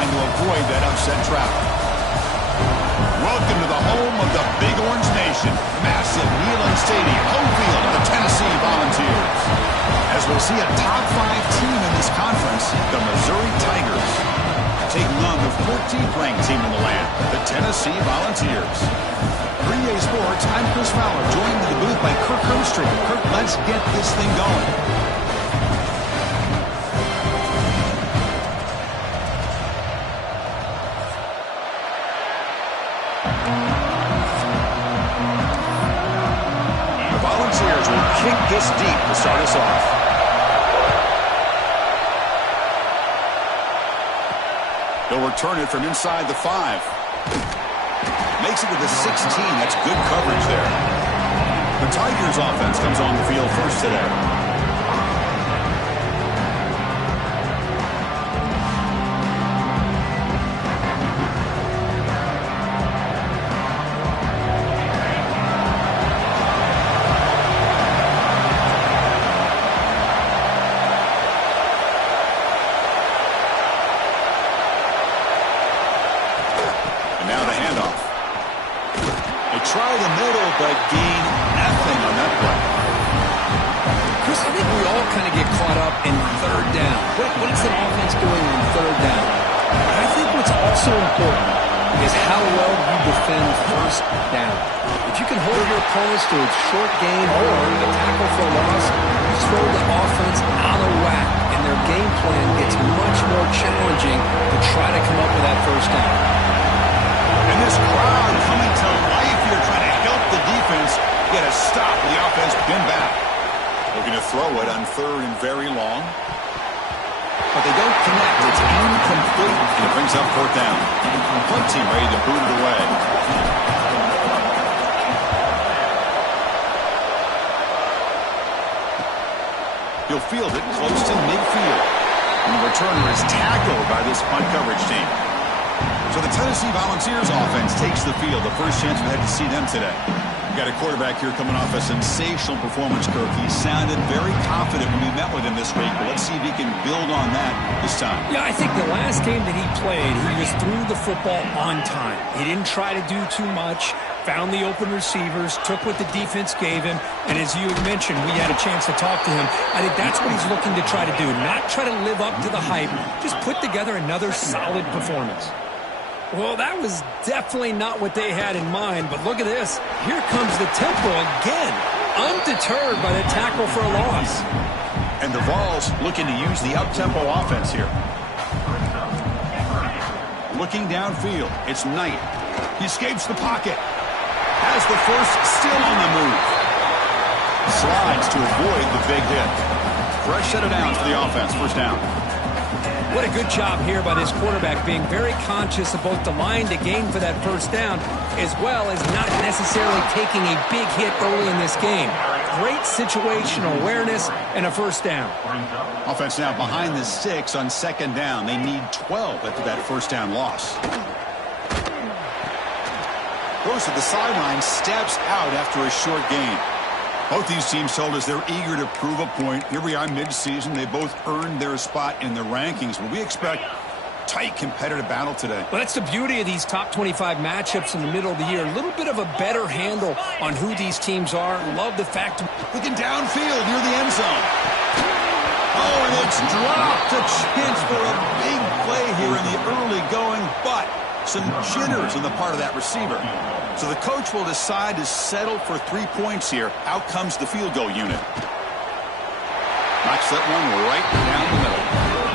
line to avoid that upset trap. Welcome to the home of the Big Orange Nation. Massive Neyland Stadium, home field of the Tennessee Volunteers. As we'll see a top 5 team in this conference, the Missouri Tigers, taking on the 14th ranked team in the land, the Tennessee Volunteers. For EA Sports, I'm Chris Fowler, joined in the booth by Kirk Herbstreit. Kirk, let's get this thing going. Kick this deep to start us off. They'll return it from inside the 5. Makes it to the 16. That's good coverage there. The Tigers offense comes on the field first today. Try the middle, but gain nothing on that play. Chris, I think we all kind of get caught up in third down. What is an offense doing on third down? I think what's also important is how well you defend first down. If you can hold your opponents to a short gain or a tackle for a loss, you throw the offense out of whack, and their game plan gets much more challenging to try to come up with that first down. And this crowd coming to life here, trying to help the defense get a stop. The offense pinned back. Looking to throw it on third and very long. But they don't connect. It's incomplete. And it brings up fourth down. The punt team ready to boot it away. He'll field it close to midfield. And the returner is tackled by this punt coverage team. So the Tennessee Volunteers offense takes the field. The first chance we had to see them today. We've got a quarterback here coming off a sensational performance, Kirk. He sounded very confident when we met with him this week. But let's see if he can build on that this time. Yeah, I think the last game that he played, he just threw the football on time. He didn't try to do too much. Found the open receivers, took what the defense gave him, and as you mentioned, we had a chance to talk to him. I think that's what he's looking to try to do. Not try to live up to the hype. Just put together another solid performance. Well, that was definitely not what they had in mind, but look at this. Here comes the tempo again, undeterred by the tackle for a loss. And the Vols looking to use the up-tempo offense here. Looking downfield, it's Knight. He escapes the pocket. Has the first, still on the move. Slides to avoid the big hit. Fresh set of downs for the offense, first down. What a good job here by this quarterback, being very conscious of both the line to gain for that first down, as well as not necessarily taking a big hit early in this game. Great situational awareness and a first down. Offense now behind the 6 on second down. They need 12 after that first down loss. Goes to the sideline, steps out after a short gain. Both these teams told us they're eager to prove a point. Here we are mid-season. They both earned their spot in the rankings. But we expect tight competitive battle today. Well, that's the beauty of these top 25 matchups in the middle of the year. A little bit of a better handle on who these teams are. Love the fact. Looking downfield near the end zone. Oh, and it's dropped. A chance for a big play here in the early going, but some jitters on the part of that receiver. So the coach will decide to settle for 3 points here. Out comes the field goal unit. Knocks that one right down the middle.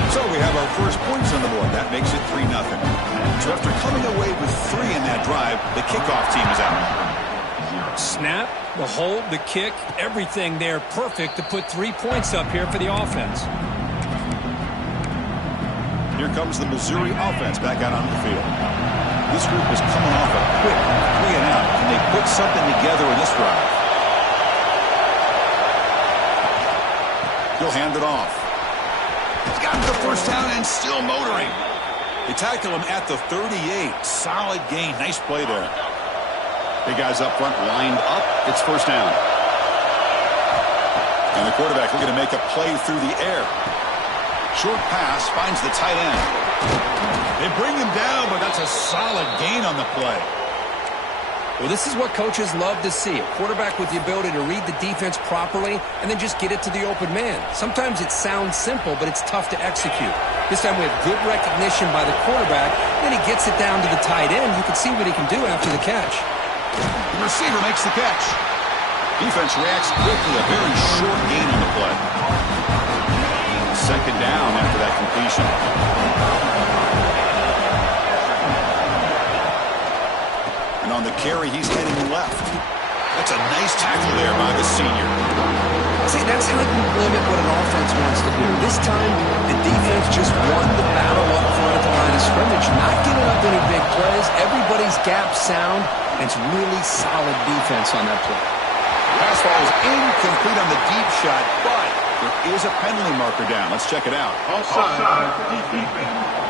So we have our first points on the board. That makes it 3-0. So after coming away with 3 in that drive, the kickoff team is out. Snap, the hold, the kick, everything there perfect to put 3 points up here for the offense. Here comes the Missouri offense back out on the field. This group is coming off a quick 3 and out. Can they put something together in this drive? He'll hand it off. He's got the first down and still motoring. They tackle him at the 38. Solid gain. Nice play there. Big guys up front lined up. It's first down. And the quarterback looking to make a play through the air. Short pass finds the tight end. They bring him down, but that's a solid gain on the play. Well, this is what coaches love to see. A quarterback with the ability to read the defense properly and then just get it to the open man. Sometimes it sounds simple, but it's tough to execute. This time we have good recognition by the quarterback. Then he gets it down to the tight end. You can see what he can do after the catch. The receiver makes the catch. Defense reacts quickly. A very short gain on the play. Second down after that completion. And on the carry, he's heading left. That's a nice tackle there by the senior. See, that's how you limit what an offense wants to do. This time, the defense just won the battle up front at the line of scrimmage, not giving up any big plays. Everybody's gap sound, and it's really solid defense on that play. Pass ball is incomplete on the deep shot, but there is a penalty marker down. Let's check it out. Offside. Defense.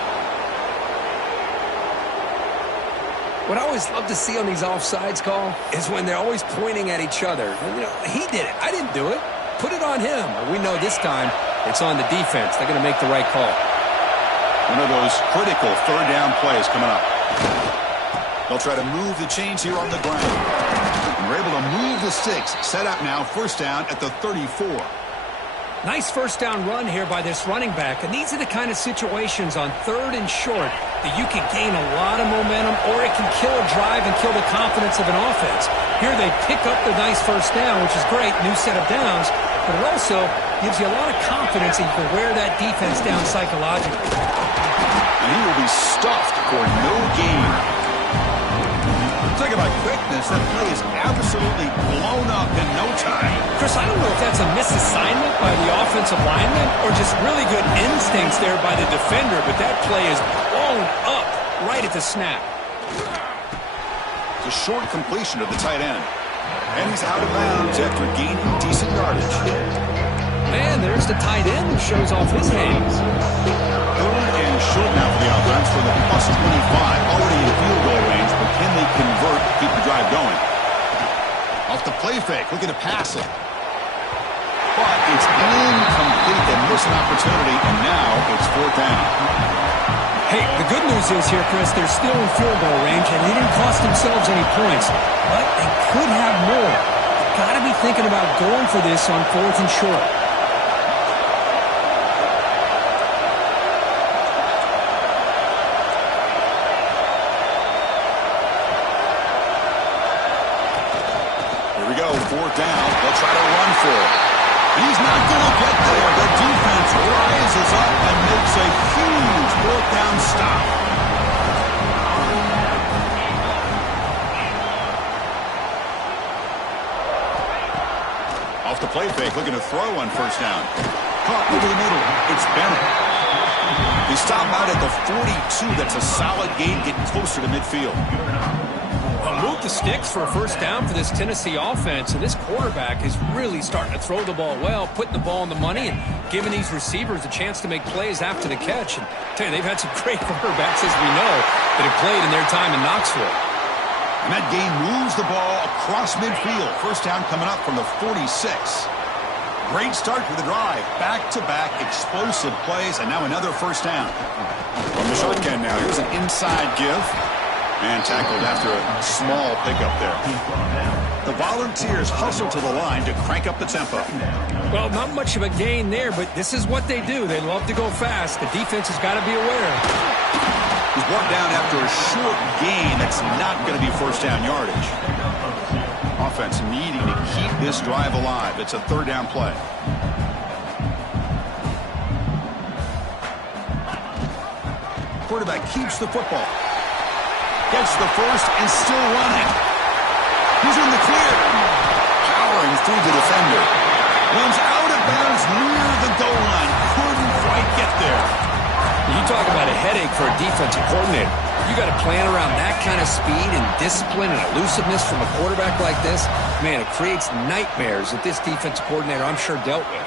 What I always love to see on these offsides call is when they're always pointing at each other. You know, he did it. I didn't do it. Put it on him. We know this time it's on the defense. They're going to make the right call. One of those critical third down plays coming up. They'll try to move the chains here on the ground. And we're able to move the sticks. Set up now, first down at the 34. Nice first down run here by this running back. And these are the kind of situations on third and short that you can gain a lot of momentum, or it can kill a drive and kill the confidence of an offense. Here they pick up the nice first down, which is great, new set of downs, but it also gives you a lot of confidence that you can wear that defense down psychologically. And he will be stuffed for no gain. Talk about quickness. That play is absolutely blown up in no time. Chris, I don't know if that's a misassignment by the offensive lineman or just really good instincts there by the defender, but that play is blown up right at the snap. It's a short completion to the tight end. And he's out of bounds after gaining decent yardage. And there's the tight end who shows off his hands. Third and short now for the offense for the plus 25. Already in field goal range, but can they convert, keep the drive going? Off the play fake, looking to pass it. But it's incomplete. They miss an opportunity, and now it's fourth down. Hey, the good news is here, Chris, they're still in field goal range, and they didn't cost themselves any points. But they could have more. They've got to be thinking about going for this on fourth and short. Fourth down, they'll try to run for it. He's not going to get there. The defense rises up and makes a huge fourth down stop. Off the play fake, looking to throw on first down. Caught over the middle. It's Bennett. They stop out at the 42. That's a solid gain, getting closer to midfield. Move the sticks for a first down for this Tennessee offense, and this quarterback is really starting to throw the ball well, putting the ball in the money and giving these receivers a chance to make plays after the catch. And I tell you, they've had some great quarterbacks, as we know, that have played in their time in Knoxville. And that game moves the ball across midfield. First down coming up from the 46. Great start for the drive. Back-to-back explosive plays, and now another first down. From the shotgun now, here's an inside give. And tackled after a small pickup there. The Volunteers hustle to the line to crank up the tempo. Well, not much of a gain there, but this is what they do. They love to go fast. The defense has got to be aware. He's brought down after a short gain. That's not going to be first down yardage. Offense needing to keep this drive alive. It's a third down play. Quarterback keeps the football. Gets the first and still running. He's in the clear. Powering through the defender. Runs out of bounds near the goal line. Couldn't quite get there. You talk about a headache for a defensive coordinator. You got to plan around that kind of speed and discipline and elusiveness from a quarterback like this. Man, it creates nightmares that this defensive coordinator, I'm sure, dealt with.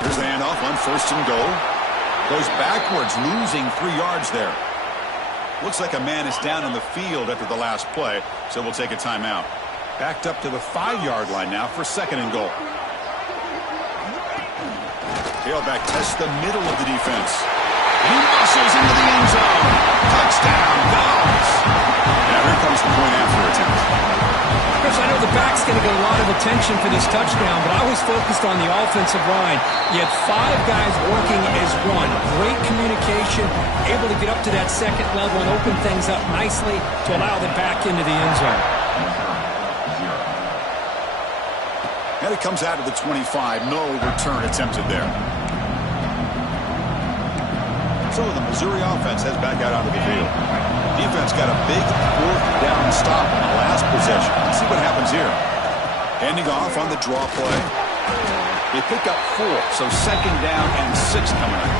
Here's the handoff on first and goal. Goes backwards, losing 3 yards there. Looks like a man is down on the field after the last play, so we'll take a timeout. Backed up to the 5-yard line now for second and goal. Tailback tests the middle of the defense. He muscles into the end zone. Touchdown, Dogs. Now here comes the point after attempt. Chris, I know the back's going to get a lot of attention for this touchdown, but I was focused on the offensive line. You had 5 guys working as one. Great communication, able to get up to that second level and open things up nicely to allow them back into the end zone. And it comes out of the 25. No return attempted there. So the Missouri offense heads back out onto the field. Defense got a big 4th down stop on the last possession. Let's see what happens here. Handing off on the draw play. They pick up 4, so 2nd down and 6 coming up.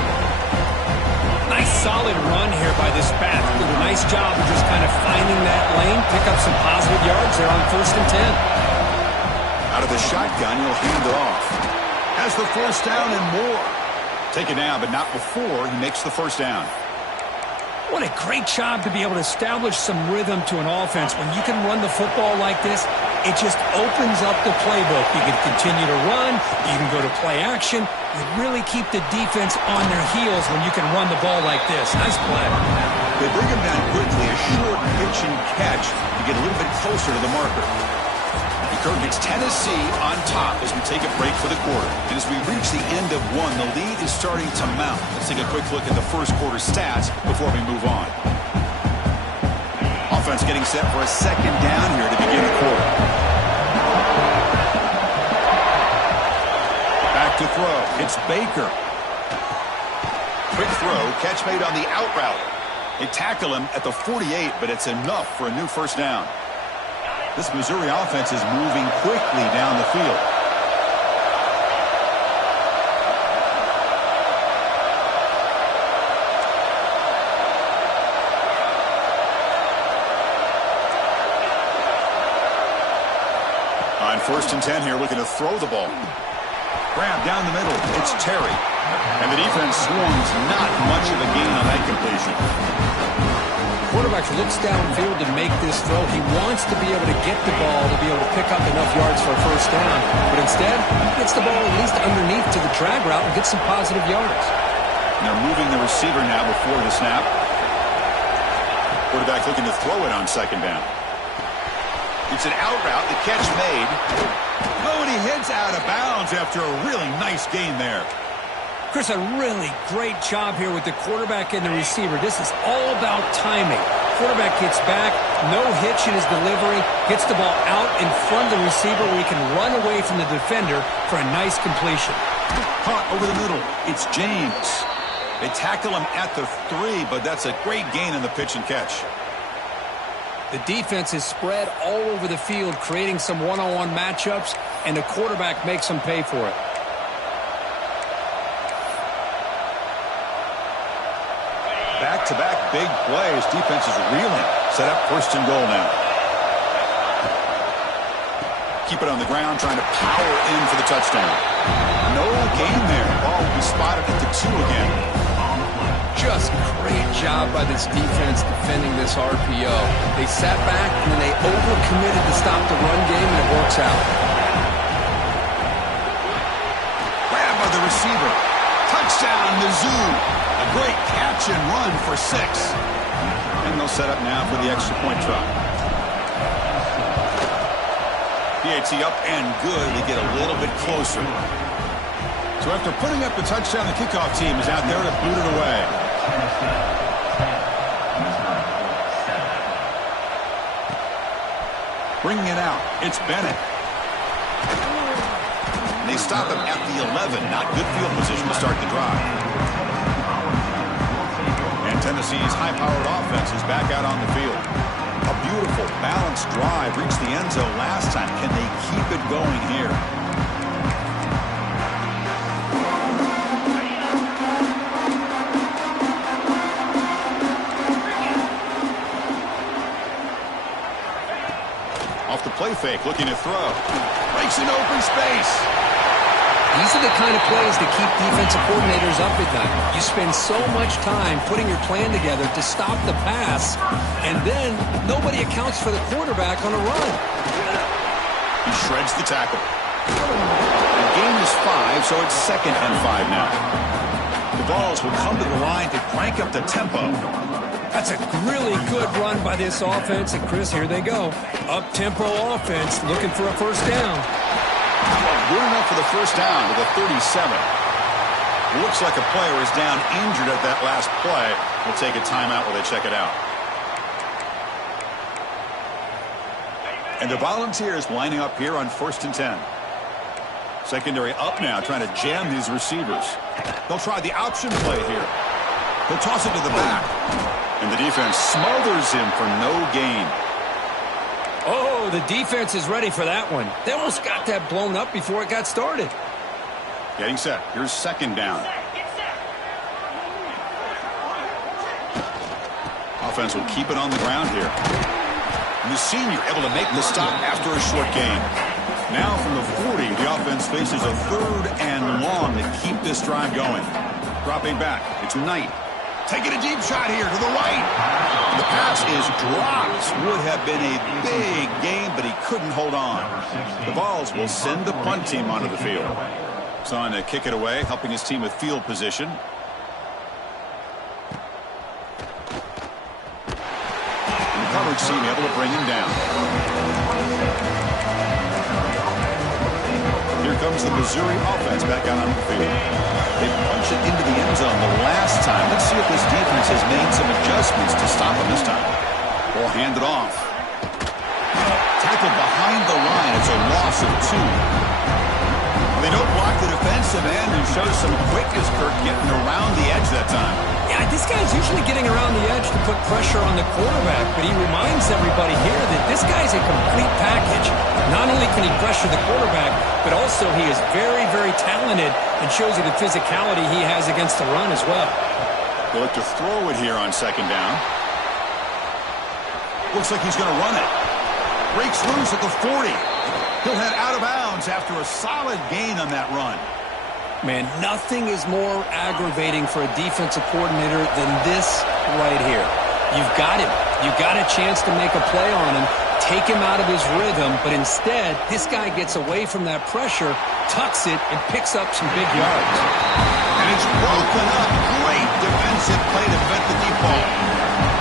Nice solid run here by this back. Did a nice job of just kind of finding that lane, pick up some positive yards there on 1st and 10. Out of the shotgun, he'll hand it off. Has the 1st down and more. Taken down, but not before he makes the 1st down. What a great job to be able to establish some rhythm to an offense. When you can run the football like this, it just opens up the playbook. You can continue to run. You can go to play action. You really keep the defense on their heels when you can run the ball like this. Nice play. They bring him down quickly, a short pitch and catch to get a little bit closer to the marker. Kirk gets Tennessee on top as we take a break for the quarter. And as we reach the end of 1, the lead is starting to mount. Let's take a quick look at the first quarter stats before we move on. Offense getting set for a 2nd down here to begin the quarter. Back to throw. It's Baker. Quick throw. Catch made on the out route. They tackle him at the 48, but it's enough for a new 1st down. This Missouri offense is moving quickly down the field. On 1st and 10 here, looking to throw the ball. Grab down the middle. It's Terry. And the defense swarms. Not much of a gain on that completion. Quarterback looks downfield to make this throw. He wants to be able to get the ball to be able to pick up enough yards for a 1st down. But instead, he gets the ball at least underneath to the drag route and gets some positive yards. They're moving the receiver now before the snap. Quarterback looking to throw it on 2nd down. It's an out route. The catch made. Oh, and he heads out of bounds after a really nice gain there. Chris, a really great job here with the quarterback and the receiver. This is all about timing. Quarterback gets back, no hitch in his delivery, gets the ball out in front of the receiver where he can run away from the defender for a nice completion. Caught over the middle. It's James. They tackle him at the 3, but that's a great gain in the pitch and catch. The defense is spread all over the field, creating some one-on-one matchups, and the quarterback makes them pay for it. Back-to-back big plays. Defense is reeling. Set up 1st and goal now. Keep it on the ground, trying to power in for the touchdown. No gain there. Ball will be spotted at the 2 again. Just great job by this defense defending this RPO. They sat back and they overcommitted to stop the run game, and it works out. Grab by the receiver. Touchdown, Mizzou. A great catch and run for 6. And they'll set up now for the extra point try. PAT up and good. They get a little bit closer. So after putting up the touchdown, the kickoff team is out there to boot it away. Bringing it out. It's Bennett. And they stop him at the 11. Not good field position to start the drive. Tennessee's high-powered offense is back out on the field. A beautiful, balanced drive reached the end zone last time. Can they keep it going here? Off the play fake, looking to throw. Breaks an open space. These are the kind of plays that keep defensive coordinators up at night. You spend so much time putting your plan together to stop the pass, and then nobody accounts for the quarterback on a run. He shreds the tackle. The gain is 5, so it's 2nd and 5 now. The Vols will come to the line to crank up the tempo. That's a really good run by this offense. And, Chris, here they go. Up-tempo offense looking for a first down. Good enough for the first down to the 37. Looks like a player is down injured at that last play. We'll take a timeout while they check it out. And the Volunteers lining up here on 1st and 10. Secondary up now, trying to jam these receivers. They'll try the option play here. He'll toss it to the back. And the defense smothers him for no gain. Oh, the defense is ready for that one. They almost got that blown up before it got started. Getting set. Here's 2nd down. Offense will keep it on the ground here. And the senior able to make the stop after a short gain. Now from the 40, the offense faces a 3rd and long to keep this drive going. Dropping back. It's Knight. Taking a deep shot here to the right. The pass is dropped. Would have been a big gain, but he couldn't hold on. The Vols will send the punt team onto the field. It's on to kick it away, helping his team with field position. And the coverage team able to bring him down. Here comes the Missouri offense back out on the field. They punch it into the end zone the last time. Let's see if this defense has made some adjustments to stop him this time. Ball handed off. Tackled behind the line. It's a loss of 2. They don't block the defensive end and shows some quickness, Kirk, getting around the edge that time. Yeah, this guy's usually getting around the edge to put pressure on the quarterback, but he reminds everybody here that this guy's a complete package. Not only can he pressure the quarterback, but also he is very, very talented and shows you the physicality he has against the run as well. They look to throw it here on 2nd down. Looks like he's going to run it. Breaks loose at the 40. He'll head out of bounds after a solid gain on that run. Man, nothing is more aggravating for a defensive coordinator than this right here. You've got him. You've got a chance to make a play on him, take him out of his rhythm, but instead, this guy gets away from that pressure, tucks it, and picks up some big yards. And it's broken up. Great defensive play to prevent the deep ball.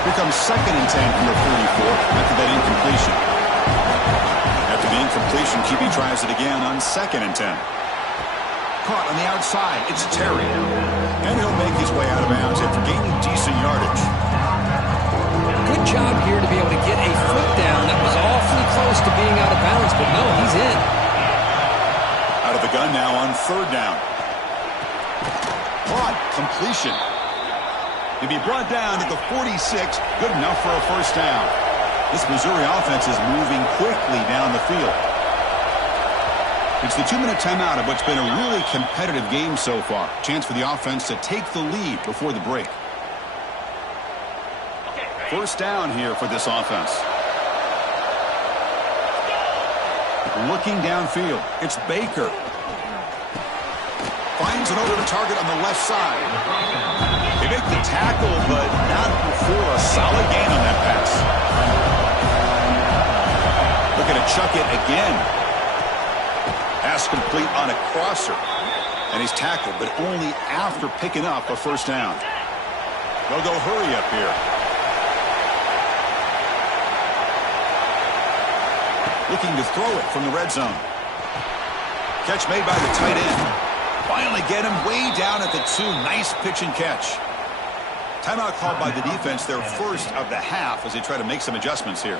Here comes 2nd and 10 from the 34 after that incompletion. After the incompletion, QB tries it again on 2nd and 10. Caught on the outside. It's Terry. And he'll make his way out of bounds after gaining decent yardage. Good job here to be able to get a foot down. That was awfully close to being out of bounds, but no, he's in. Out of the gun now on 3rd down. Caught. Completion. To be brought down to the 46. Good enough for a first down. This Missouri offense is moving quickly down the field. It's the 2-minute timeout of what's been a really competitive game so far. Chance for the offense to take the lead before the break. First down here for this offense. Looking downfield. It's Baker. Finds it over the target on the left side. They make the tackle, but not before a solid gain on that pass. Looking to chuck it again. Pass complete on a crosser. And he's tackled, but only after picking up a first down. They'll go hurry up here. Looking to throw it from the red zone. Catch made by the tight end. Finally get him way down at the 2. Nice pitch and catch. Timeout called by the defense, their first of the half, as they try to make some adjustments here.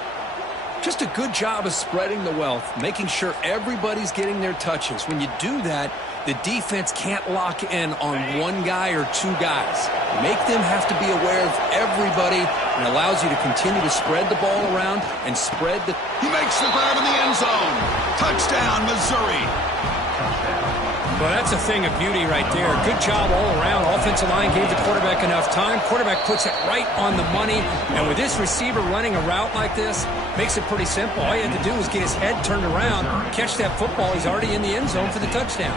Just a good job of spreading the wealth, making sure everybody's getting their touches. When you do that, the defense can't lock in on one guy or 2 guys. Make them have to be aware of everybody, and allows you to continue to spread the ball around and spread the... He makes the grab in the end zone. Touchdown, Missouri. Well, that's a thing of beauty right there. Good job all around. Offensive line gave the quarterback enough time. Quarterback puts it right on the money. And with this receiver running a route like this, makes it pretty simple. All you had to do was get his head turned around, catch that football. He's already in the end zone for the touchdown.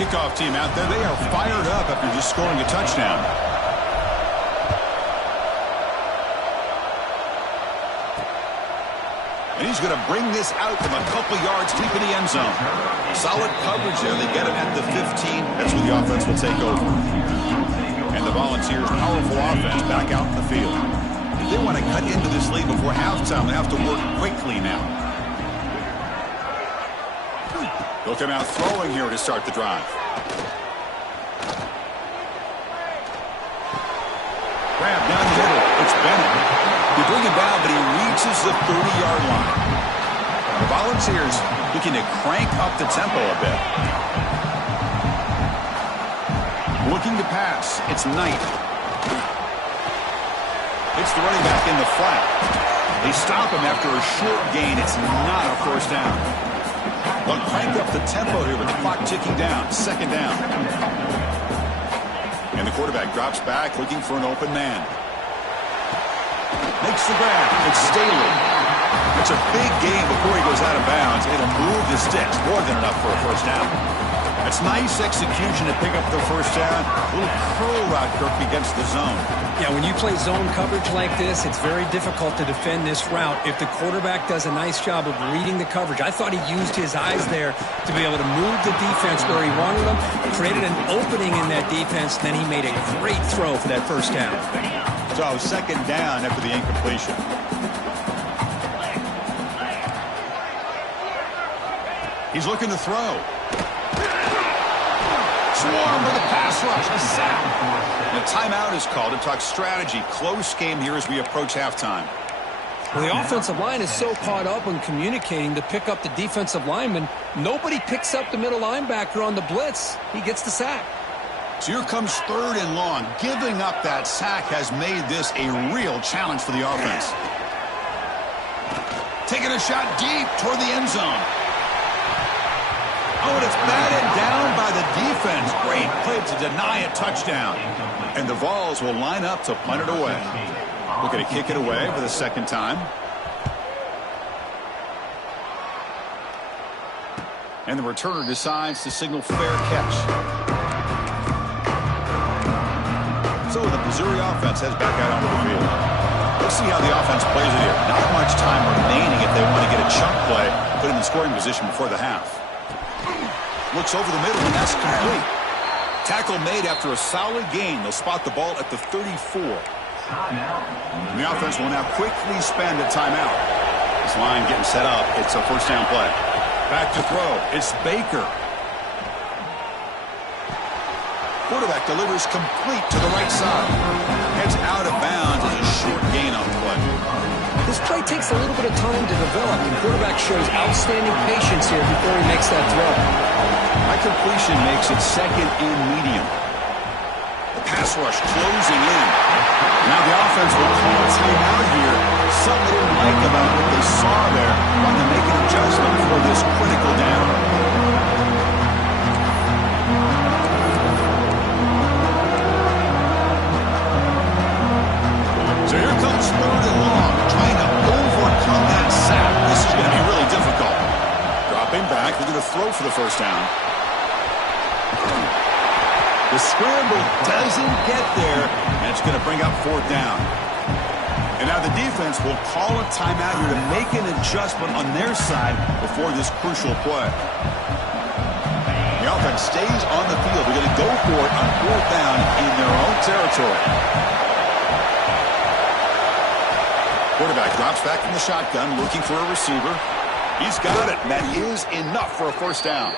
Kickoff team out there. They are fired up after just scoring a touchdown. who's going to bring this out from a couple yards deep in the end zone. Solid coverage there. They get him at the 15. That's where the offense will take over. And the Volunteers' powerful offense back out in the field. If they want to cut into this lead before halftime, they have to work quickly now. They'll come out throwing here to start the drive. Grab down the middle. It's Bennett. They bring him down, but he reaches the 30-yard line. The Volunteers looking to crank up the tempo a bit. Looking to pass. It's Knight. It's the running back in the flat. They stop him after a short gain. It's not a first down. They'll crank up the tempo here with the clock ticking down. Second down. And the quarterback drops back looking for an open man. Makes the grab. It's Staley. It's a big gain before he goes out of bounds. It'll move the sticks. More than enough for a first down. It's nice execution to pick up the first down. A little curl route, Kirk, against the zone. Yeah, when you play zone coverage like this, it's very difficult to defend this route if the quarterback does a nice job of reading the coverage. I thought he used his eyes there to be able to move the defense where he wanted them, created an opening in that defense, then he made a great throw for that first down. So second down after the incompletion. He's looking to throw. Swarm with a pass rush. A sack. And a timeout is called to talk strategy. Close game here as we approach halftime. Well, the offensive line is so caught up in communicating to pick up the defensive lineman. Nobody picks up the middle linebacker on the blitz. He gets the sack. So here comes third and long. Giving up that sack has made this a real challenge for the offense. Taking a shot deep toward the end zone. Oh, and it's batted down by the defense. Great play to deny a touchdown. And the Vols will line up to punt it away. Looking to kick it away for the second time. And the returner decides to signal fair catch. So the Missouri offense heads back out onto the field. Let's see how the offense plays it here. Not much time remaining if they want to get a chunk play, put him in scoring position before the half. Looks over the middle, and that's complete. Tackle made after a solid gain. They'll spot the ball at the 34. And the offense will now quickly spend a timeout. This line getting set up. It's a first down play. Back to throw. It's Baker. Quarterback delivers complete to the right side. Heads out of bounds as a short gain on the play. This play takes a little bit of time to develop, and quarterback shows outstanding patience here before he makes that throw. High completion makes it second and medium. The pass rush closing in. Now the offense will call a timeout here. Something they didn't like about what they saw there. Want to make an adjustment for this critical down. So here comes third and long. Trying to overcome that sack. This is going to be really difficult. Dropping back. They're going to throw for the first down. The scramble doesn't get there, and it's going to bring up fourth down. And now the defense will call a timeout here to make an adjustment on their side before this crucial play. The offense stays on the field. They're going to go for it on fourth down in their own territory. Quarterback drops back from the shotgun, looking for a receiver. He's got it. That is enough for a first down.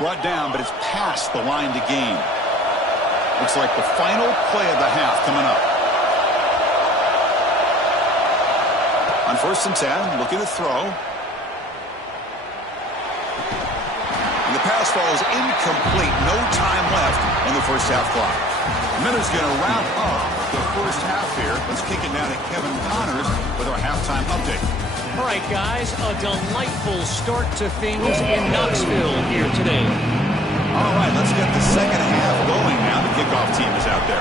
Brought down, but it's past the line to gain. Looks like the final play of the half coming up. On 1st and 10, looking to throw. And the pass falls incomplete. No time left on the first half clock. Miller's going to wrap up the first half here. Let's kick it down to Kevin Connors with our halftime update. All right, guys, a delightful start to things in Knoxville here today. All right, let's get the second half going now. The kickoff team is out there.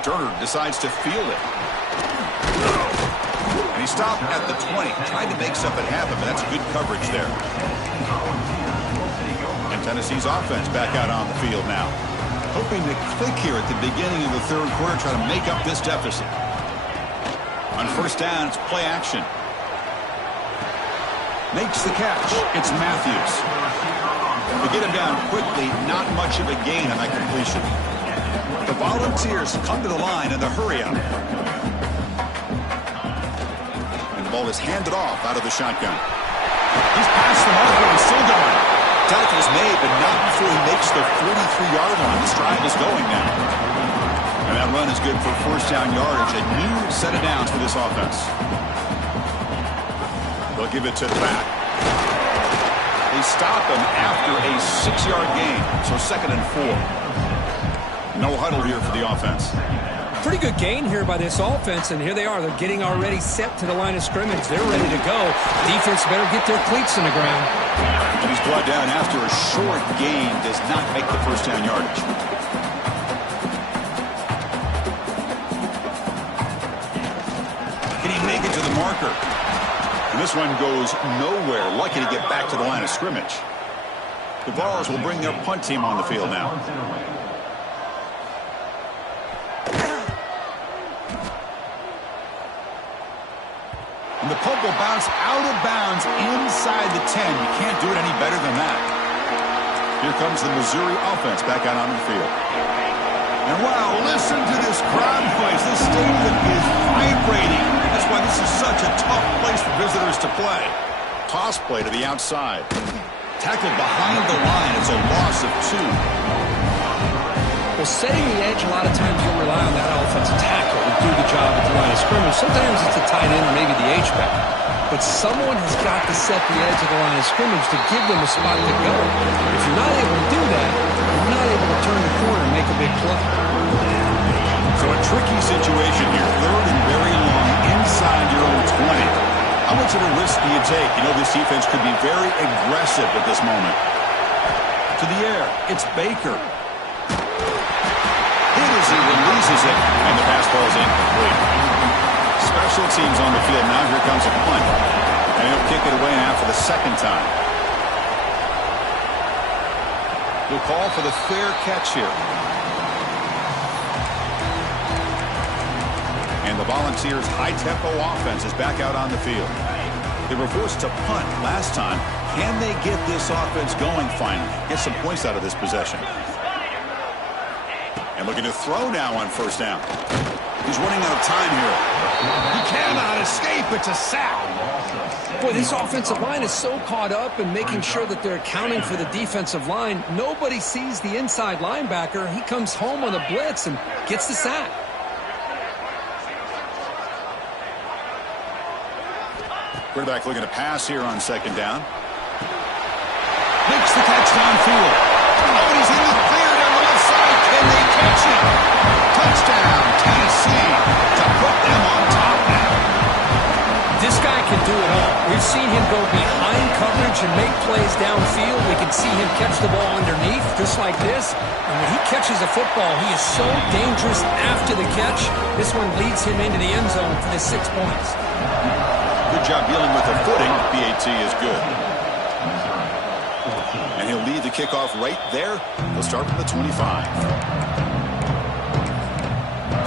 Returner decides to field it. And he stopped at the 20. Tried to make something happen, but that's good coverage there. And Tennessee's offense back out on the field now. Hoping to click here at the beginning of the third quarter, try to make up this deficit. On first down, it's play action. Makes the catch. It's Matthews. To get him down quickly, not much of a gain on that completion. The Volunteers come to the line in the hurry-up. And the ball is handed off out of the shotgun. He's past the marker and still going. Tackle's made, but not before he makes the 43-yard line. This drive is going now. And that run is good for first down yardage. A new set of downs for this offense. They'll give it to the back. They stop him after a 6-yard gain. So 2nd and 4. No huddle here for the offense. Pretty good gain here by this offense, and here they are. They're getting already set to the line of scrimmage. They're ready to go. Defense better get their cleats in the ground. And he's brought down after a short gain. Does not make the first down yardage. Can he make it to the marker? And this one goes nowhere. Lucky to get back to the line of scrimmage. The Vols will bring their punt team on the field now. And the punt will bounce out of bounds inside the 10. You can't do it any better than that. Here comes the Missouri offense back out on the field. And wow, listen to this crowd noise. This stadium is vibrating. That's why this is such a tough place for visitors to play. Toss play to the outside. Tackled behind the line. It's a loss of 2. Well, setting the edge, a lot of times you'll rely on that offensive tackle to do the job at the line of scrimmage. Sometimes it's the tight end or maybe the H-back. But someone has got to set the edge of the line of scrimmage to give them a spot to go. If you're not able to do that, you're not able to turn the corner and make a big play. So a tricky situation here. 3rd and very long inside your own 20. How much of a risk do you take? You know, this defense could be very aggressive at this moment. To the air, it's Baker. Hit as he releases it, and the pass ball is incomplete. Special teams on the field. Now here comes a punt. And he'll kick it away now for the 2nd time. We'll call for the fair catch here. And the Volunteers' high-tempo offense is back out on the field. They were forced to punt last time. Can they get this offense going finally? Get some points out of this possession. And looking to throw now on first down. He's running out of time here. He cannot escape. It's a sack. Boy, this offensive line is so caught up in making sure that they're accounting for the defensive line. Nobody sees the inside linebacker. He comes home on the blitz and gets the sack. Quarterback looking to pass here on 2nd down. Makes the catch downfield. Oh, he's in the clear down the left side. Can they catch him? Touchdown, Tennessee, to put them on top now. This guy can do it all. We've seen him go behind coverage and make plays downfield. We can see him catch the ball underneath, just like this. And when he catches a football, he is so dangerous after the catch. This one leads him into the end zone for the 6 points. Good job dealing with the footing. PAT is good. And he'll lead the kickoff right there. He'll start from the 25.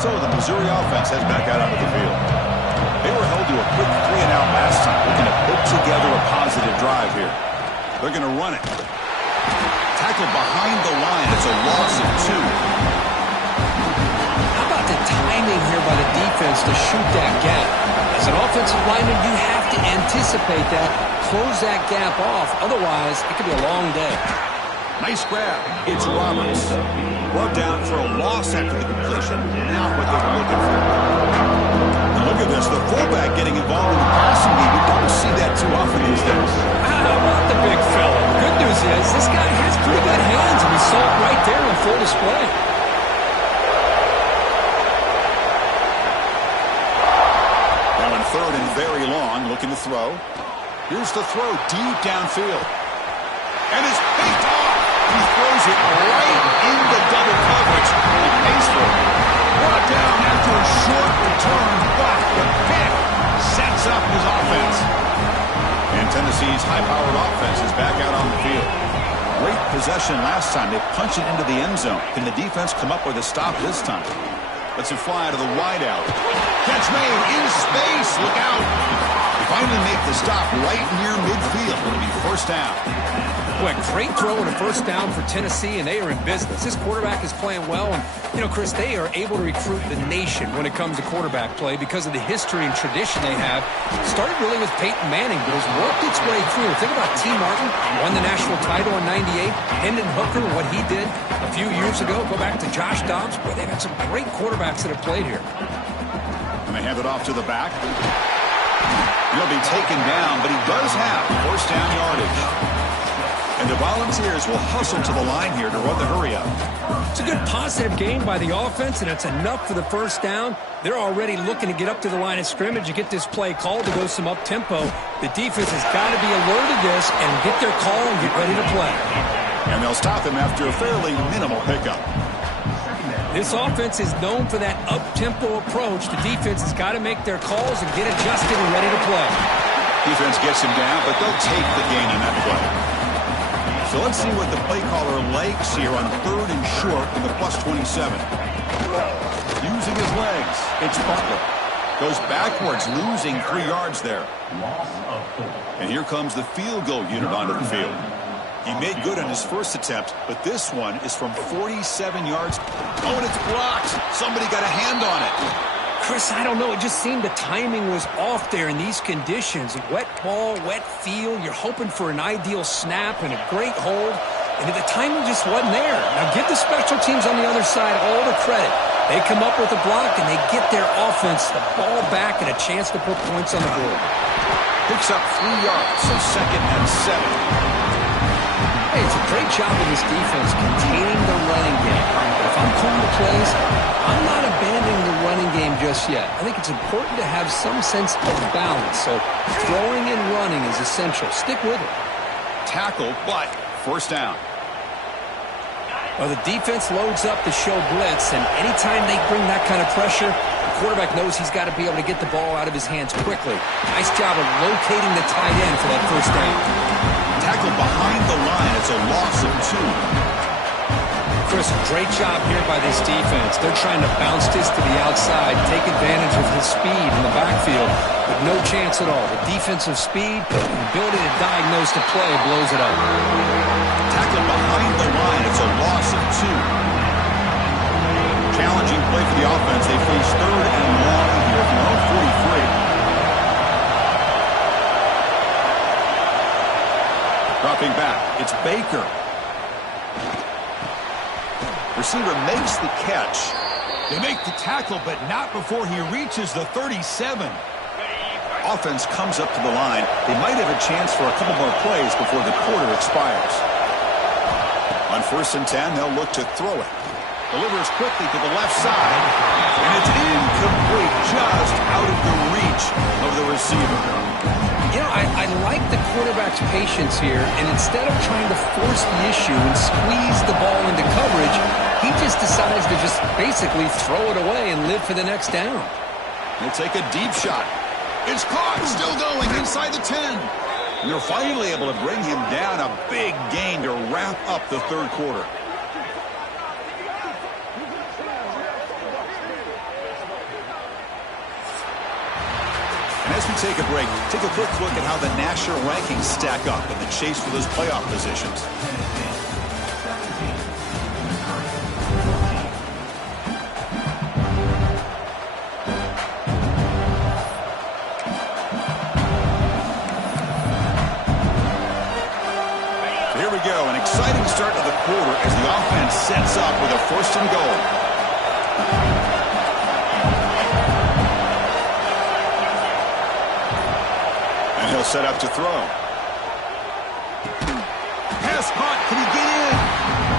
So the Missouri offense heads back out onto the field. They were held to a quick 3-and-out last time. Looking to put together a positive drive here. They're going to run it. Tackled behind the line. It's a loss of 2. How about the timing here by the defense to shoot that gap? As an offensive lineman, you have to anticipate that, close that gap off. Otherwise, it could be a long day. Nice grab. It's Roberts. Brought down for a loss after the completion. Not what they were looking for. And look at this. The fullback getting involved in the passing game. We don't see that too often these days. How about the big fella? The good news is this guy has pretty good hands, and we saw it right there on full display. Now in 3rd and very long, looking to throw. Here's the throw deep downfield. And it's picked off. He throws it right into double coverage. He pays for it. Brought down after a short return, but the pick sets up his offense. And Tennessee's high-powered offense is back out on the field. Great possession last time. They punch it into the end zone. Can the defense come up with a stop this time? Lets it fly to the wideout. Catch made in space. Look out. Finally make the stop right near midfield. It'll be first down. Boy, great throw and a first down for Tennessee, and they are in business. This quarterback is playing well, and, you know, Chris, they are able to recruit the nation when it comes to quarterback play because of the history and tradition they have. Started really with Peyton Manning, but has worked its way through. Think about T. Martin, won the national title in '98. Hendon Hooker, what he did a few years ago. Go back to Josh Dobbs. Boy, they've had some great quarterbacks that have played here. And they hand it off to the back. He'll be taken down, but he does have first down yardage. And the Volunteers will hustle to the line here to run the hurry-up. It's a good positive game by the offense, and it's enough for the first down. They're already looking to get up to the line of scrimmage and get this play called to go some up-tempo. The defense has got to be alert to this and get their call and get ready to play. And they'll stop him after a fairly minimal pickup. This offense is known for that up-tempo approach. The defense has got to make their calls and get adjusted and ready to play. Defense gets him down, but they'll take the gain on that play. So let's see what the play caller likes here on 3rd and short in the +27. Using his legs, it's Butler. Goes backwards, losing 3 yards there. And here comes the field goal unit onto the field. He made good on his first attempt, but this one is from 47 yards. Oh, and it's blocked. Somebody got a hand on it. Chris, I don't know. It just seemed the timing was off there in these conditions. Wet ball, wet field. You're hoping for an ideal snap and a great hold. And the timing just wasn't there. Now, give the special teams on the other side all the credit. They come up with a block, and they get their offense the ball back and a chance to put points on the board. Picks up 3 yards, so 2nd and 7. Hey, it's a great job of this defense containing the running game. If I'm calling the plays, I'm not abandoning the running game just yet. I think it's important to have some sense of balance. So throwing and running is essential. Stick with it. Tackle, but first down. Well, the defense loads up to show blitz, and anytime they bring that kind of pressure, the quarterback knows he's got to be able to get the ball out of his hands quickly. Nice job of locating the tight end for that first down. Tackle behind the line. It's a loss of 2. Chris, great job here by this defense. They're trying to bounce this to the outside, take advantage of his speed in the backfield, but no chance at all. The defensive speed and ability to diagnose the play blows it up. Tackle behind the line. It's a loss of 2. Challenging play for the offense. They face 3rd and long here from their own 43. Dropping back. It's Baker. Receiver makes the catch. They make the tackle, but not before he reaches the 37. Offense comes up to the line. They might have a chance for a couple more plays before the quarter expires. On 1st and 10, they'll look to throw it. Delivers quickly to the left side. And it's incomplete, just out of the reach of the receiver. You know, I like the quarterback's patience here, and instead of trying to force the issue and squeeze the ball into coverage, he just decides to just basically throw it away and live for the next down. He'll take a deep shot. It's caught, still going inside the 10. And they're finally able to bring him down. A big gain to wrap up the 3rd quarter. And as we take a break, take a quick look at how the national rankings stack up in the chase for those playoff positions. So here we go, an exciting start to the quarter as the offense sets up with a 1st and goal. He'll set up to throw. Pass caught. Can he get in?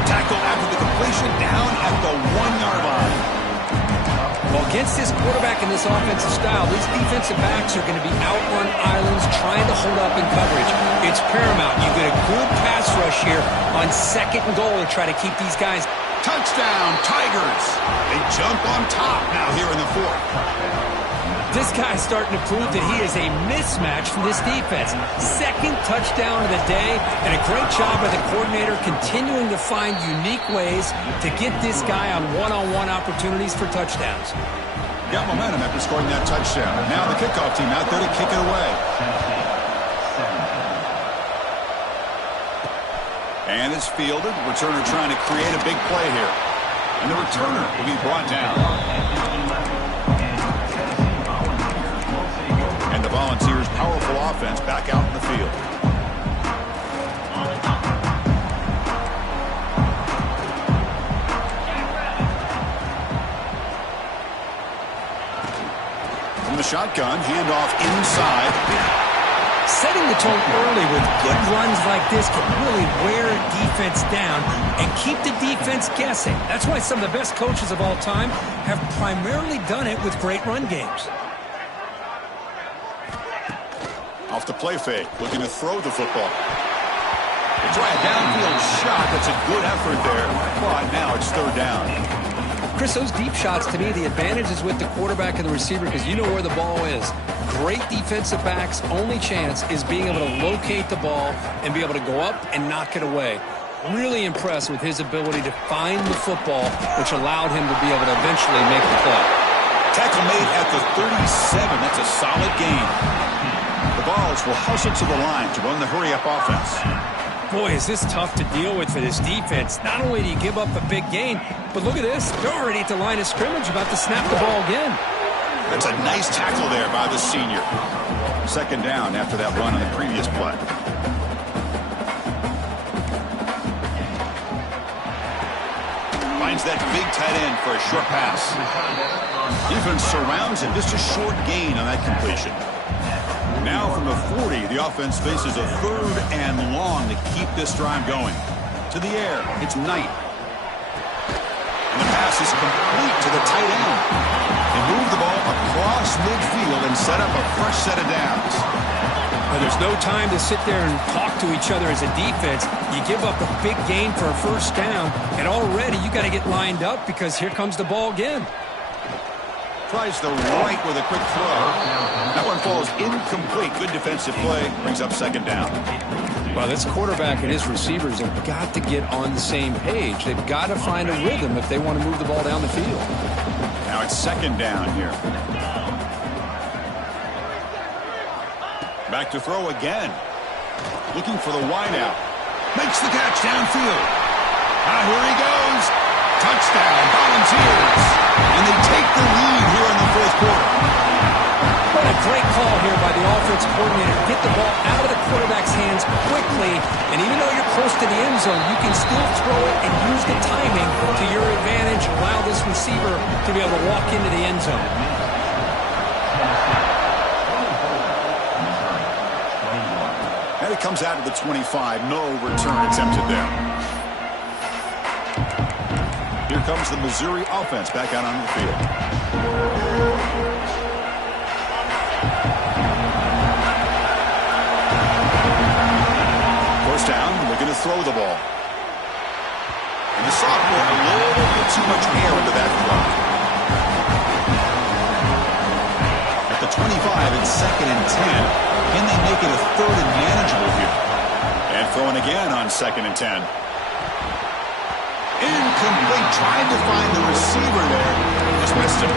Tackle after the completion down at the 1-yard line. Well, against this quarterback and this offensive style, these defensive backs are going to be out on islands trying to hold up in coverage. It's paramount. You get a good pass rush here on 2nd and goal to try to keep these guys. Touchdown, Tigers. They jump on top now here in the 4th. this guy's starting to prove that he is a mismatch for this defense. Second touchdown of the day, and a great job by the coordinator continuing to find unique ways to get this guy on one-on-one opportunities for touchdowns. Got momentum after scoring that touchdown. Now the kickoff team out there to kick it away. And it's fielded. Returner trying to create a big play here. And the returner will be brought down. And the Volunteers' powerful offense back out in the field. From the shotgun, handoff inside. Setting the tone early with good runs like this can really wear a defense down and keep the defense guessing. That's why some of the best coaches of all time have primarily done it with great run games. Off the play fake, looking to throw the football. They try a downfield shot. That's a good effort there. But now it's third down. Chris, those deep shots, to me, the advantage is with the quarterback and the receiver because you know where the ball is. Great defensive backs' only chance is being able to locate the ball and be able to go up and knock it away. Really impressed with his ability to find the football, which allowed him to be able to eventually make the play. Tackle made at the 37. That's a solid gain. The Vols will hustle to the line to run the hurry-up offense. Boy, is this tough to deal with for this defense. Not only do you give up a big gain, but look at this. They're already at the line of scrimmage about to snap the ball again. That's a nice tackle there by the senior. Second down after that run on the previous play. Finds that big tight end for a short pass. Defense surrounds him. Just a short gain on that completion. Now from the 40, the offense faces a third and long to keep this drive going. To the air, it's Knight. And the pass is complete to the tight end. They move the ball across midfield and set up a fresh set of downs. Well, there's no time to sit there and talk to each other as a defense. You give up a big gain for a first down, and already you got to get lined up because here comes the ball again. Tries the right with a quick throw. That one falls incomplete. Good defensive play. Brings up second down. Well, this quarterback and his receivers have got to get on the same page. They've got to find a rhythm if they want to move the ball down the field. Now it's second down here. Back to throw again. Looking for the wideout. Makes the catch downfield. Here he goes. Touchdown, Volunteers. And they take the lead here in the fourth quarter. What a great call here by the offensive coordinator. Get the ball out of the quarterback's hands quickly. And even though you're close to the end zone, you can still throw it and use the timing to your advantage. Allow this receiver to be able to walk into the end zone. And it comes out of the 25. No return attempted there. Here comes the Missouri offense back out onto the field. First down, looking to throw the ball. And the sophomore, a little bit too much air into that throw. At the 25, it's second and 10. Can they make it a third and manageable here? And throwing again on second and 10. Incomplete, trying to find the receiver there. Just missed him.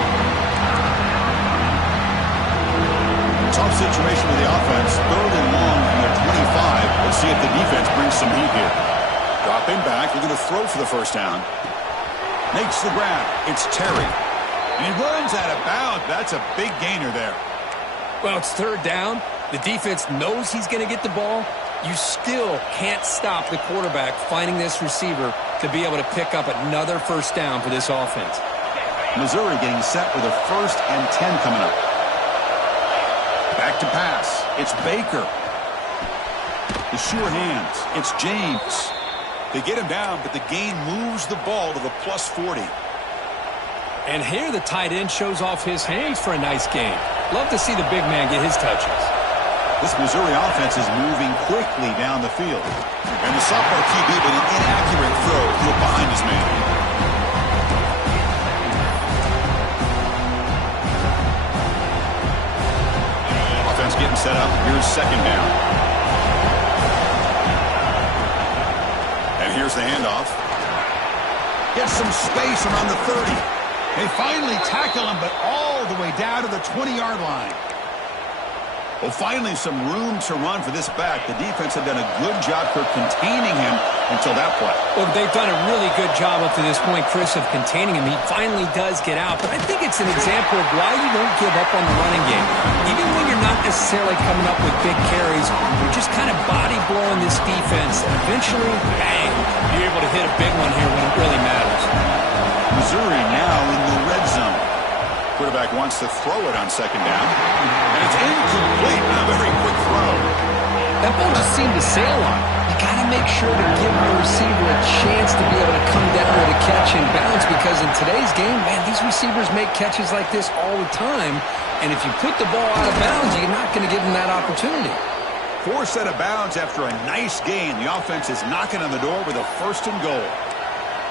Tough situation with the offense. Third and long from their 25. Let's see if the defense brings some heat here. Dropping back, they're going to throw for the first down. Makes the grab. It's Terry. And he runs out of bounds. That's a big gainer there. Well, it's third down. The defense knows he's going to get the ball. You still can't stop the quarterback finding this receiver to be able to pick up another first down for this offense. Missouri getting set with a first and 10 coming up. Back to pass. It's Baker. The sure hands. It's James. They get him down, but the gain moves the ball to the plus 40. And here the tight end shows off his hands for a nice gain. Love to see the big man get his touches. This Missouri offense is moving quickly down the field. And the sophomore QB with an inaccurate throw threw it behind his man. offense getting set up. Here's second down. And here's the handoff. Gets some space around the 30. They finally tackle him, but all the way down to the 20-yard line. Well, finally some room to run for this back. The defense have done a good job for containing him until that play. Well, they've done a really good job up to this point, Chris, of containing him. He finally does get out, but I think it's an example of why you don't give up on the running game. Even when you're not necessarily coming up with big carries, you're just kind of body blowing this defense. And eventually, bang, you're able to hit a big one here when it really matters. Missouri now in the red zone. Quarterback wants to throw it on second down. And it's incomplete. A very quick throw. That ball just seemed to sail on. You got to make sure to give your receiver a chance to be able to come down with a catch and bounce, because in today's game, man, these receivers make catches like this all the time. And if you put the ball out of bounds, you're not going to give them that opportunity. Forced out of bounds after a nice gain. The offense is knocking on the door with a 1st and goal.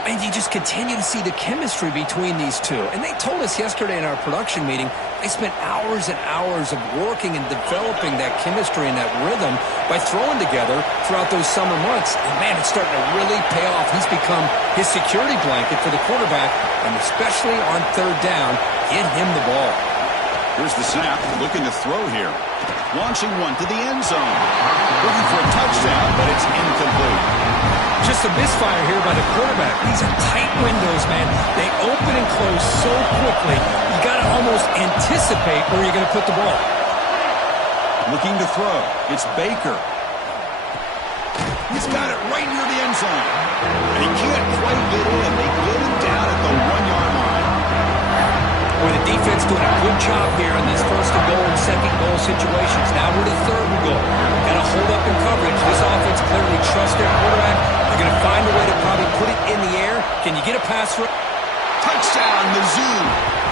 And you just continue to see the chemistry between these two. And they told us yesterday in our production meeting, they spent hours and hours of working and developing that chemistry and that rhythm by throwing together throughout those summer months. And, man, it's starting to really pay off. He's become his security blanket for the quarterback, and especially on 3rd down, get him the ball. Here's the snap, looking to throw here. Launching one to the end zone. Looking for a touchdown, but it's incomplete. Just a misfire here by the quarterback. These are tight windows, man. They open and close so quickly, you got to almost anticipate where you're going to put the ball. Looking to throw. It's Baker. He's got it right near the end zone. And he can't quite get in. They get him down at the 1-yard line. Boy, the defense doing a good job here in these 1st and goal and 2nd goal situations. Now we're to 3rd and goal. Got to hold up in coverage. This offense clearly trusts their quarterback. They're going to find a way to probably put it in the air. Can you get a pass for it? Touchdown, Mizzou.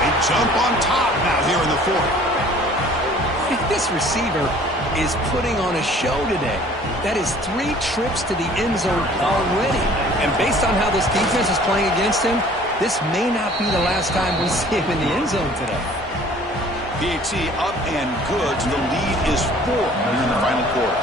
They jump on top now here in the 4th. This receiver is putting on a show today. That is 3 trips to the end zone already. And based on how this defense is playing against him, this may not be the last time we see him in the end zone today. PAT up and good. So the lead is 4 here in the final quarter.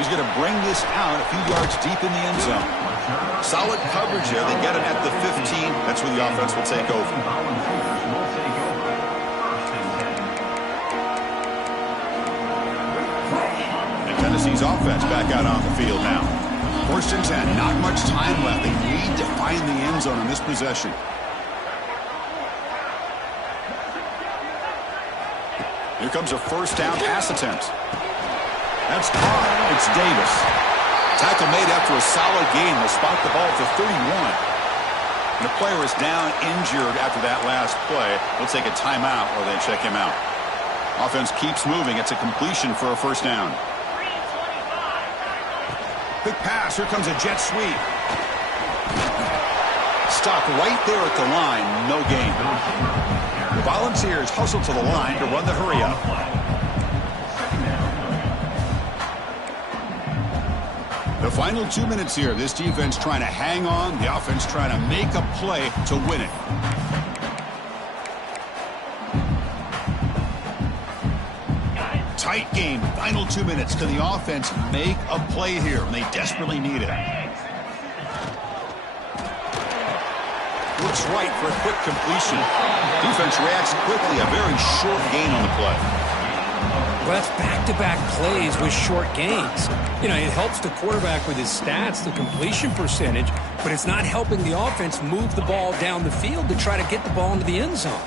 He's going to bring this out a few yards deep in the end zone. Solid coverage here. They get him at the 15. That's where the offense will take over. And Tennessee's offense back out on the field now. 1st and 10. Not much time left. They need to find the end zone in this possession. Here comes a 1st down pass attempt. That's caught. It's Davis. Tackle made after a solid gain. They'll spot the ball at the 31. And the player is down injured after that last play. They'll take a timeout or they check him out. Offense keeps moving. It's a completion for a 1st down. Quick pass. Here comes a jet sweep. Stop right there at the line. No gain. The Volunteers hustle to the line to run the hurry up. The final 2 minutes here. This defense trying to hang on. The offense trying to make a play to win it. Tight game. Final 2 minutes. Can the offense make a play here? And they desperately need it. Looks right for a quick completion. Defense reacts quickly. A very short gain on the play. Well, that's back-to-back plays with short gains. You know, it helps the quarterback with his stats, the completion percentage, but it's not helping the offense move the ball down the field to try to get the ball into the end zone.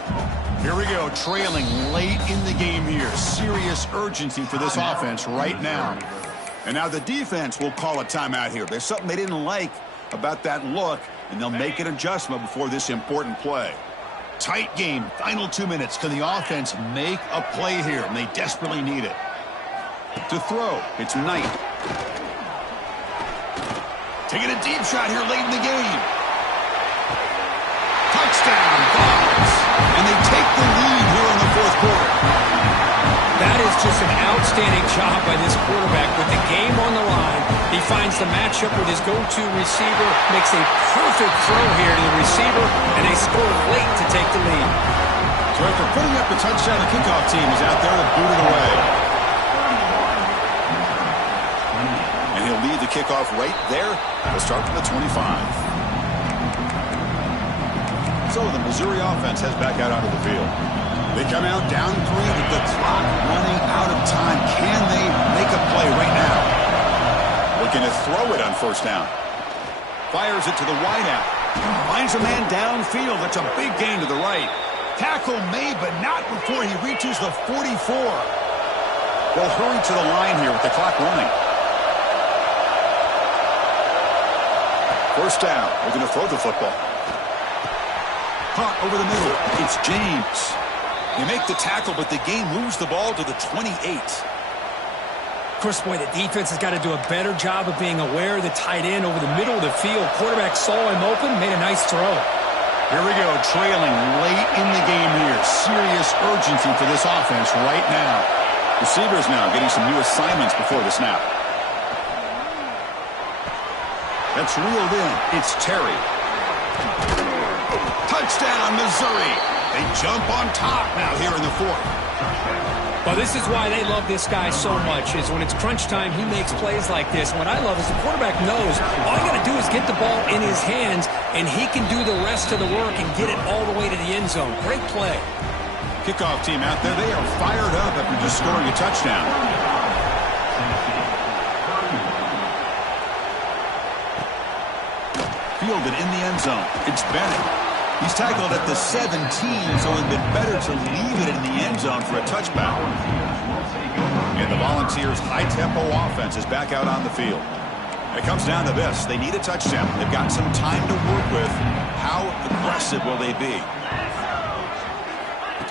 Here we go, trailing late in the game here. Serious urgency for this offense right now. And now the defense will call a timeout here. There's something they didn't like about that look, and they'll make an adjustment before this important play. Tight game, final 2 minutes. Can the offense make a play here? And they desperately need it. To throw, it's Knight. Taking a deep shot here late in the game. Touchdown, Vols. And they take the lead here in the 4th quarter. That is just an outstanding job by this quarterback with the game on the line. He finds the matchup with his go-to receiver, makes a perfect throw here to the receiver, and they score late to So after putting up the touchdown, the kickoff team is out there to boot it away. And he'll lead the kickoff right there. They'll start from the 25. So the Missouri offense heads back out onto the field. They come out down 3 with the clock running out of time. Can they make a play right now? Looking to throw it on first down. Fires it to the wideout. Finds a man downfield. That's a big gain to the right. Tackle made, but not before he reaches the 44. They'll hurry to the line here with the clock running. First down. We're going to throw the football. Caught over the middle. It's James. They make the tackle, but the game moves the ball to the 28. Of course, boy, the defense has got to do a better job of being aware of the tight end over the middle of the field. Quarterback saw him open, made a nice throw. Here we go, trailing late in the game here. Serious urgency for this offense right now. Receivers now getting some new assignments before the snap. That's reeled in. It's Terry. Touchdown, Missouri. They jump on top now here in the 4th. Well, this is why they love this guy so much, is when it's crunch time, he makes plays like this. What I love is the quarterback knows all you got to do is get the ball in his hands, and he can do the rest of the work and get it all the way to the end zone. Great play. Kickoff team out there, they are fired up after just scoring a touchdown. Fielded in the end zone. It's Bennett. He's tackled at the 17, so it would have been better to leave it in the end zone for a touchback. And the Volunteers' high-tempo offense is back out on the field. It comes down to this. They need a touchdown. They've got some time to work with. How aggressive will they be?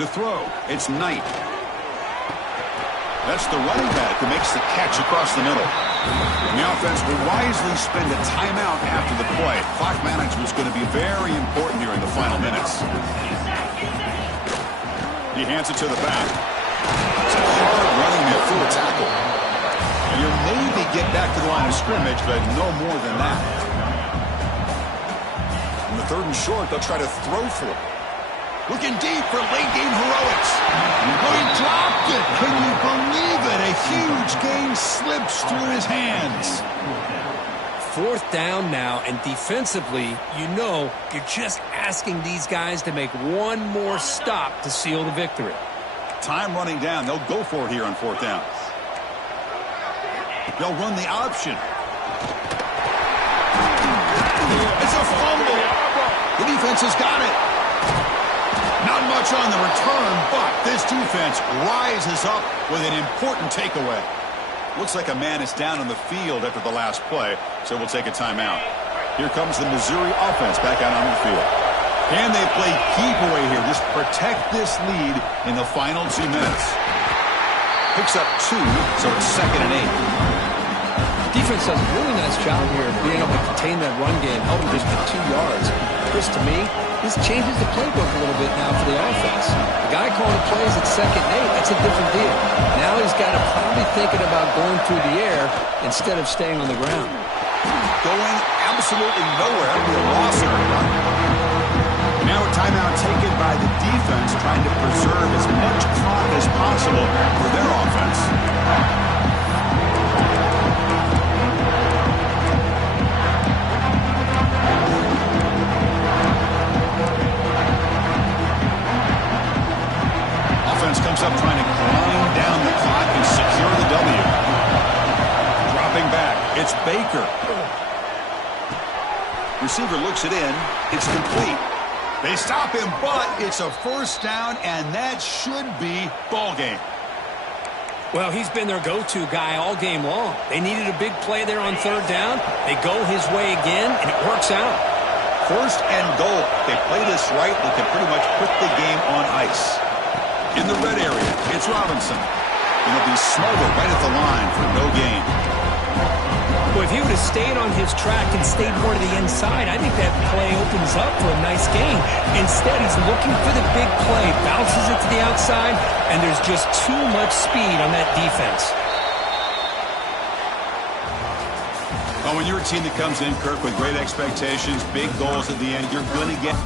To throw, it's Knight. That's the running back who makes the catch across the middle. And the offense will wisely spend a timeout after the play. Clock management is going to be very important here in the final minutes. He hands it to the back. It's a hard running midfield tackle. And you'll maybe get back to the line of scrimmage, but no more than that. On the 3rd and short, they'll try to throw for it. Looking deep for late-game heroics. Oh, he dropped it. Can you believe it? A huge gain slips through his hands. 4th down now, and defensively, you know, you're just asking these guys to make one more stop to seal the victory. Time running down. They'll go for it here on 4th down. They'll run the option. It's a fumble. The defense has got it. Not much on the return, but this defense rises up with an important takeaway. Looks like a man is down on the field after the last play, so we'll take a timeout. Here comes the Missouri offense back out on the field. And they play keep away here. Just protect this lead in the final 2 minutes. Picks up 2, so it's 2nd and 8. Defense does a really nice job here of being able to contain that run game, helping just get 2 yards. Chris, to me, this changes the playbook a little bit now for the offense. The guy calling the plays at 2nd and 8, that's a different deal. Now he's got to probably thinking about going through the air instead of staying on the ground. Going absolutely nowhere. The loss of the run. Now a timeout taken by the defense, trying to preserve as much clock as possible for their offense. Comes up trying to grind down the clock and secure the W. Dropping back, it's Baker. Receiver looks it in. It's complete. They stop him, but it's a 1st down, and that should be ball game. Well, he's been their go-to guy all game long. They needed a big play there on 3rd down. They go his way again, and it works out. 1st and goal. They play this right. They can pretty much put the game on ice. In the red area, it's Robinson. And he'll be smothered right at the line for no gain. Well, if he would have stayed on his track and stayed more to the inside, I think that play opens up for a nice gain. Instead, he's looking for the big play, bounces it to the outside, and there's just too much speed on that defense. Well, when you're a team that comes in, Kirk, with great expectations, big goals at the end, you're going to get